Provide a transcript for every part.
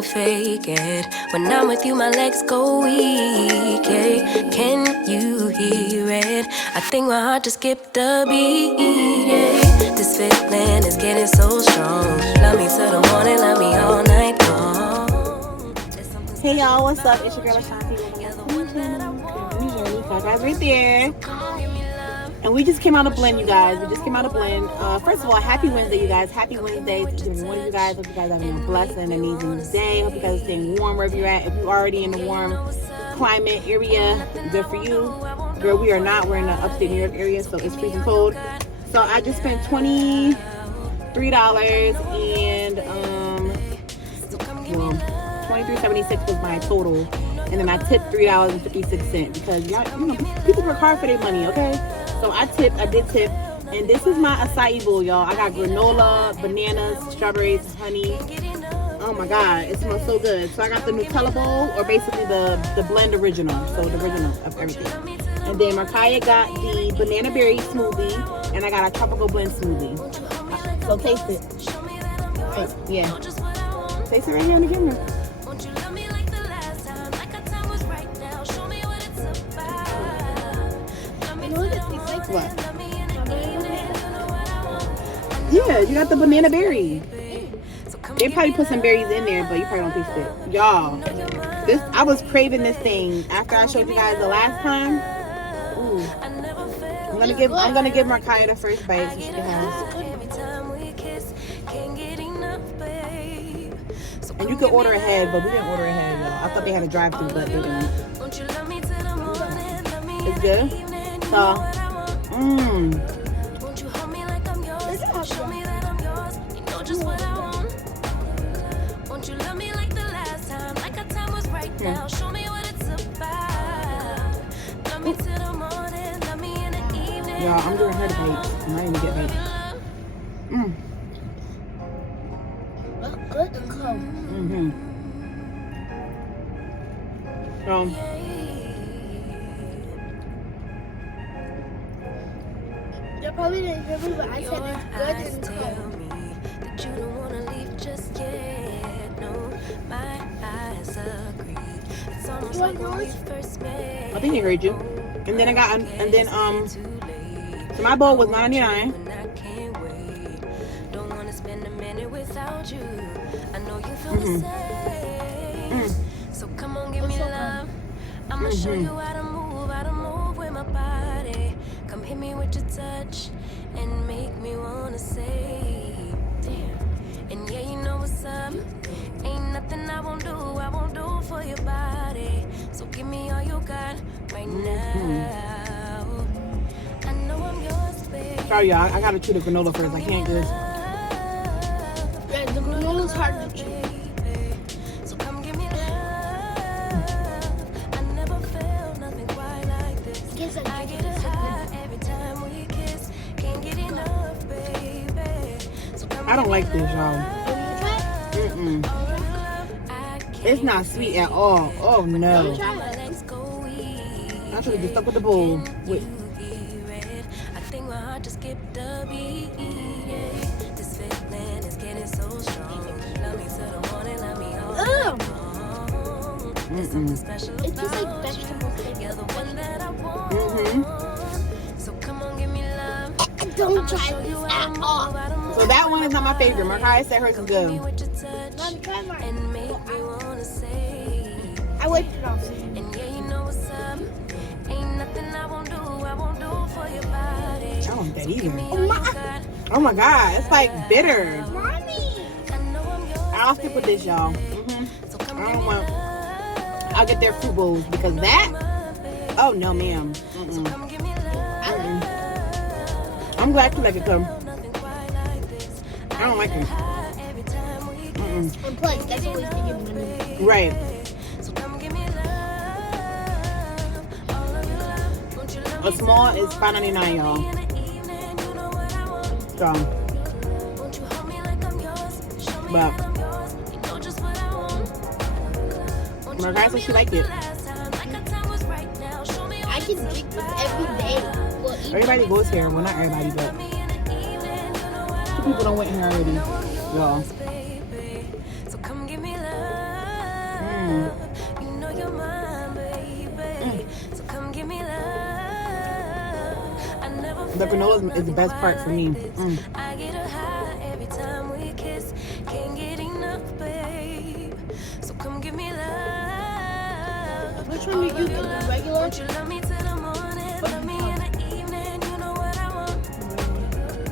you fake it. When I'm with you, my legs go weak. Yeah. Can you hear it? I think my heart just skipped a beat. Yeah. This feeling is getting so strong. Love me till the morning, love me all night long. Hey y'all, what's up? It's your girl Ashanti. Guys, right there. And we just came out of blend, you guys. We just came out of blend. First of all, happy Wednesday, you guys. Happy Wednesday to each one of you guys. Hope you guys are having a blessed and amazing day. Hope you guys are staying warm wherever you're at. If you're already in the warm climate area, good for you. Girl, we are not. We're in the upstate New York area, so it's freezing cold. So I just spent $23 and well, $23.76 was my total. And then I tipped $3.56 because y'all, you know, people work hard for their money, okay? So I did tip, and this is my acai bowl, y'all. I got granola, bananas, strawberries, honey. Oh my God, it smells so good. So I got the Nutella bowl, or basically the blend original, so the original of everything. And then Markaya got the banana berry smoothie, and I got a tropical blend smoothie. So taste it. Hey, yeah. Taste it right here on the camera. What? Yeah, you got the banana berry. They probably put some berries in there, but you probably don't taste it. Y'all, I was craving this thing after I showed you guys the last time. Ooh. I'm gonna give Markaya the first bite so she can have. And you could order ahead, but we didn't order ahead, y'all. I thought they had a drive-thru, but they didn't. It's good. So. Y'all, I'm doing her bites. I'm not even get bites. Good to come. So. You probably didn't hear me, but I said it's good and cold. That you don't wanna leave just yet. No, my eyes agree. It's almost like when we first met. I think they heard you. And then so my bowl was $9.99. Don't wanna spend a minute without you. I know you feel the same. So come on, give me love. I'ma show you how to move with my body. Come hit me with your touch and make me wanna say, damn. And yeah, you know what's up. Ain't nothing I won't do for your body. So give me all you got right now. I know I'm yours, babe. Sorry, y'all. I gotta chew the granola first. I can't just. Yeah, the granola's hard to chew. So come give me love. I never felt nothing quite like this. I get a high every time we kiss. Can't get enough, baby. So come I don't like this, y'all. It's not sweet at all. Oh no. I should have just stuck with the bowl. Wait. I think my heart just skipped a beat. This feeling is getting so strong. Love me till the morning, love me all night long. There's something special about It's just like vegetable you. You're the one that I want. So come on, give me love. Don't try this at all. So that one is not my favorite. Markaya said hers is good. Mommy, try mine. And make me wanna say, I wiped it off. and yeah, you know what's up. Ain't nothing I won't do for your body. I don't want that either. Oh Oh my God, it's like bitter. Mommy! I'll stick with this, y'all. I'll get their fruit bowls because that. Oh no, ma'am. I'm glad you like it, come. I don't like it. And plus, that's always thinking money. Right. A small is $5.99, y'all. So, but Markaya said she liked it. I can drink this every day. Well, Everybody goes here. Well, not everybody, but 2 people don't went here already, y'all. You know you're mine, baby. So come give me love. I never The granola is the best part for me. I get a high every time we kiss. Can't get enough, babe. So come give me love. Which one did you get? The regular? Won't you love me till the morning? Love me in the evening. You know what I want.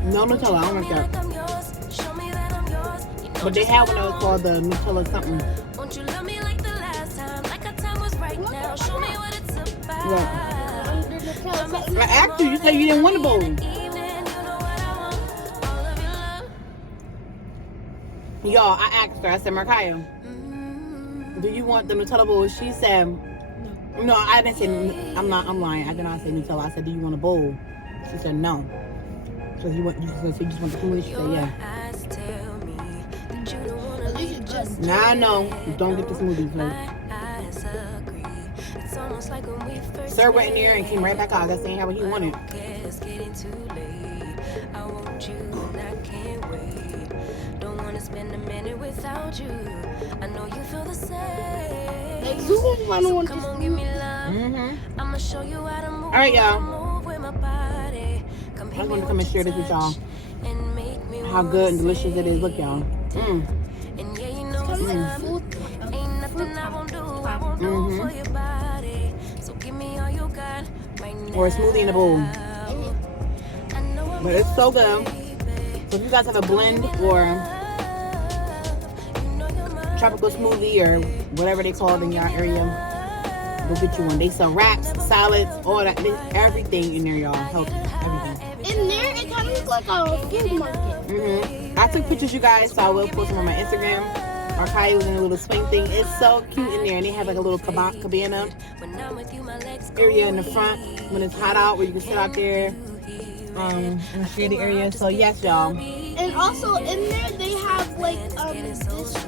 No Nutella, I don't like that. Show me that I'm yours. You know But they have one that was called the Nutella something. won't you love me like the last time? Like our time was right now. Show me what it's about. What? Under the towel. I asked you said you didn't want a bowl. Evening, you know what I want. All of your love. Y'all, I asked her, I said, Markaya, do you want the Nutella bowl? She said, no, I didn't say, I'm lying. I did not say Nutella. I said, do you want a bowl? She said, no. So you just want the smoothie? She said, yeah. Eyes tell me that you don't wanna You leave should us. just. Now I know. Don't get the smoothie, My please. eyes agree. It's almost like when we first Sir went in there and came right back out. That's saying how he wanted. It's getting too late. I want you and I can't wait. Don't wanna spend a minute without you. I know you feel the same. Like, you don't want to Come on, give me love. Mm-hmm. I'ma show you how to move. All right, y'all. Move with my body. Come I just wanted to come and share this with y'all. and make me How good and delicious it is. Look, y'all. And yeah, you know it's love. Ain't nothing I won't do for your body. So give me all you got right now. Or a smoothie in a bowl. I know I'm But it's so good. So if you guys have a blend or tropical smoothie or whatever they call it in your area, go get you one. They sell wraps, salads, all that. There's everything in there, y'all. Healthy. Everything. In there, it kind of looks like a food market. I took pictures, you guys, so I will post them on my Instagram. Our Kai was in a little swing thing. It's so cute in there. And they have like a little cabana area in the front when it's hot out where you can sit out there in the shady area. So yes, y'all. And also in there, they have like this it's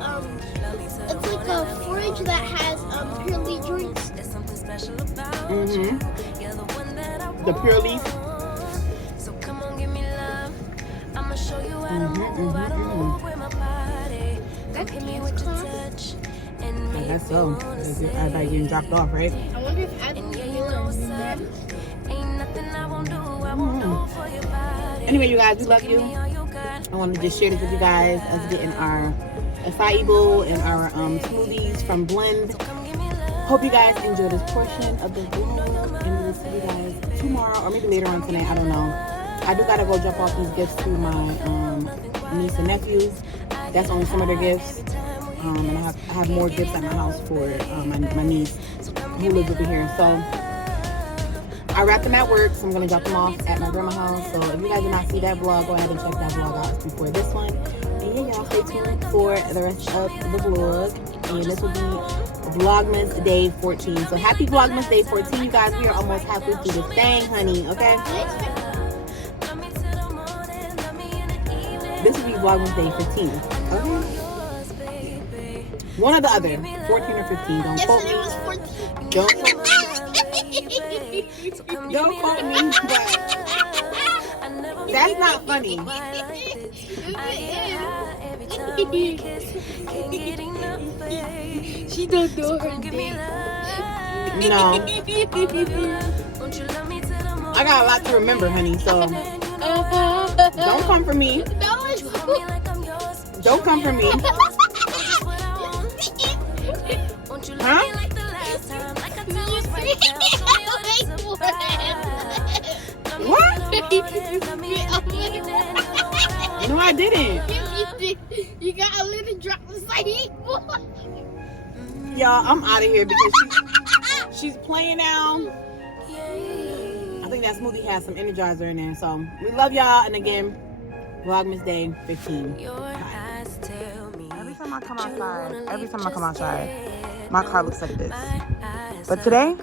like a fridge that has purely drinks. The Pure Leaf. So come on, give me love. I'ma show you how to move, how to move with my body. Come hit me with your touch and I make guess me so. wanna say, Everybody getting dropped off, right? I wonder if Adam and yeah, you know what's up. Ain't nothing I won't do for your body. Anyway, you guys, we love you. All you got. I wanted to just share this with you guys as getting our acai bowl and our smoothies from Blend. Come give me love. Hope you guys enjoy this portion of the video, and we'll see you guys tomorrow or maybe later on tonight. I don't know. I do gotta go drop off these gifts to my niece and nephews. That's only some of their gifts. And I have more gifts at my house for my niece who lives over here. So I wrapped them at work, so I'm gonna drop them off at my grandma's house. So if you guys did not see that vlog, go ahead and check that vlog out before this one. And yeah, y'all stay tuned for the rest of the vlog. And this will be Vlogmas Day 14. So happy Vlogmas Day 14, you guys. We are almost halfway through this thing, honey. Okay. This will be Vlogmas Day 15. Okay. One or the other, 14 or 15. Don't quote me. Yesterday was 14. Don't quote me. But that's not funny. She don't know her day. No. I got a lot to remember, honey. So don't come for me. No, it's Don't come for me. Huh? What? No, I didn't. You got a little drop of side. Y'all, I'm out of here because she's playing now. I think that smoothie has some Energizer in there. So we love y'all. And again, Vlogmas Day 15. Every time I come outside, my car looks like this. But today,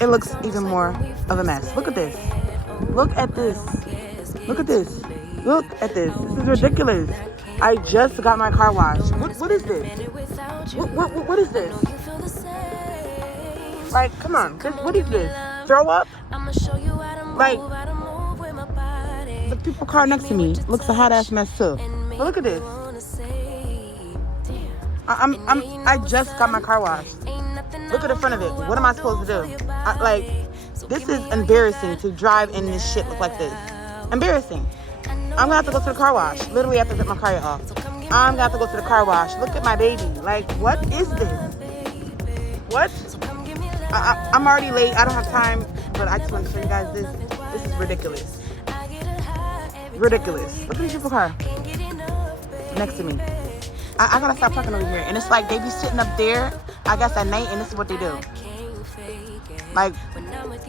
it looks even more of a mess. Look at this. Look at this. Look at this. Look at this. This is ridiculous. I just got my car washed. What is this? What is this? Like, come on. What is this? Throw up? Like, the people car next to me looks a hot ass mess too. But look at this. I just got my car washed. Look at the front of it. What am I supposed to do? Like, this is embarrassing to drive in this shit look like this. Embarrassing. I'm gonna have to go to the car wash. Literally have to get my car off. I'm gonna have to go to the car wash. Look at my baby. Like, what is this? What? I'm already late. I don't have time. But I just want to show you guys this. This is ridiculous. Ridiculous. Look at this beautiful car next to me. I gotta stop parking over here. And it's like they be sitting up there, I guess at night, and this is what they do. Like,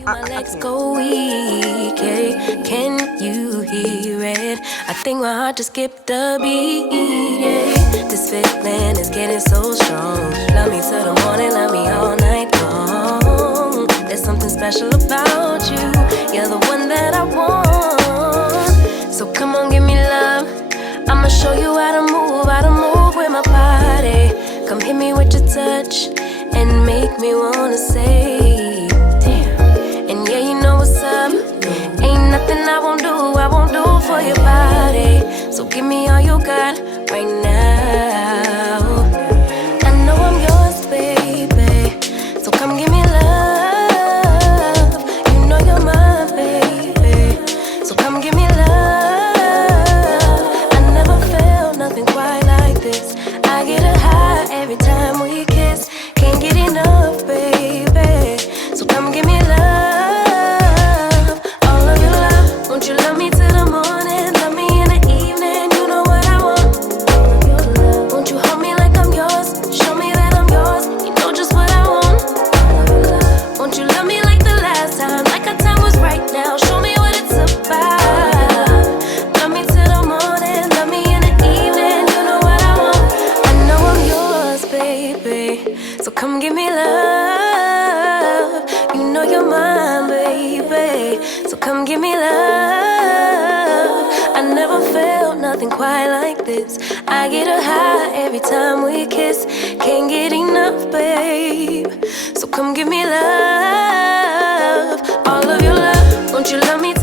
my legs go weak, yeah. Can you hear it? I think my heart just skipped a beat, yeah. This feeling is getting so strong. Love me till the morning, love me all night long. There's something special about you. You're the one that I want. So come on, give me love. I'ma show you how to move with my body. Come hit me with your touch and make me wanna say, damn. And yeah, you know what's up. Ain't nothing I won't do for your body. So give me all you got right now. I know I'm yours, baby. So come give me love. You know you're mine, baby. So come give me love. I never felt nothing quite like this. I get a high every time we kiss. Can't get enough, baby. So come give me love. All of your love. Won't you love me till the morning? Love me in the evening. You know what I want. All of your love. Won't you hold me like I'm yours? Show me that I'm yours. You know just what I want. All of your love. Won't you love me like the last time? Like our time was right now. Show me what it's about. Love me till the morning. Love me in the evening. You know what I want. I know I'm yours, baby. So come give me love. You know you're mine, baby. So come give me love. I never felt nothing quite like this. I get a high every time we kiss. Can't get enough, babe. So come give me love. All of your love. Won't you love me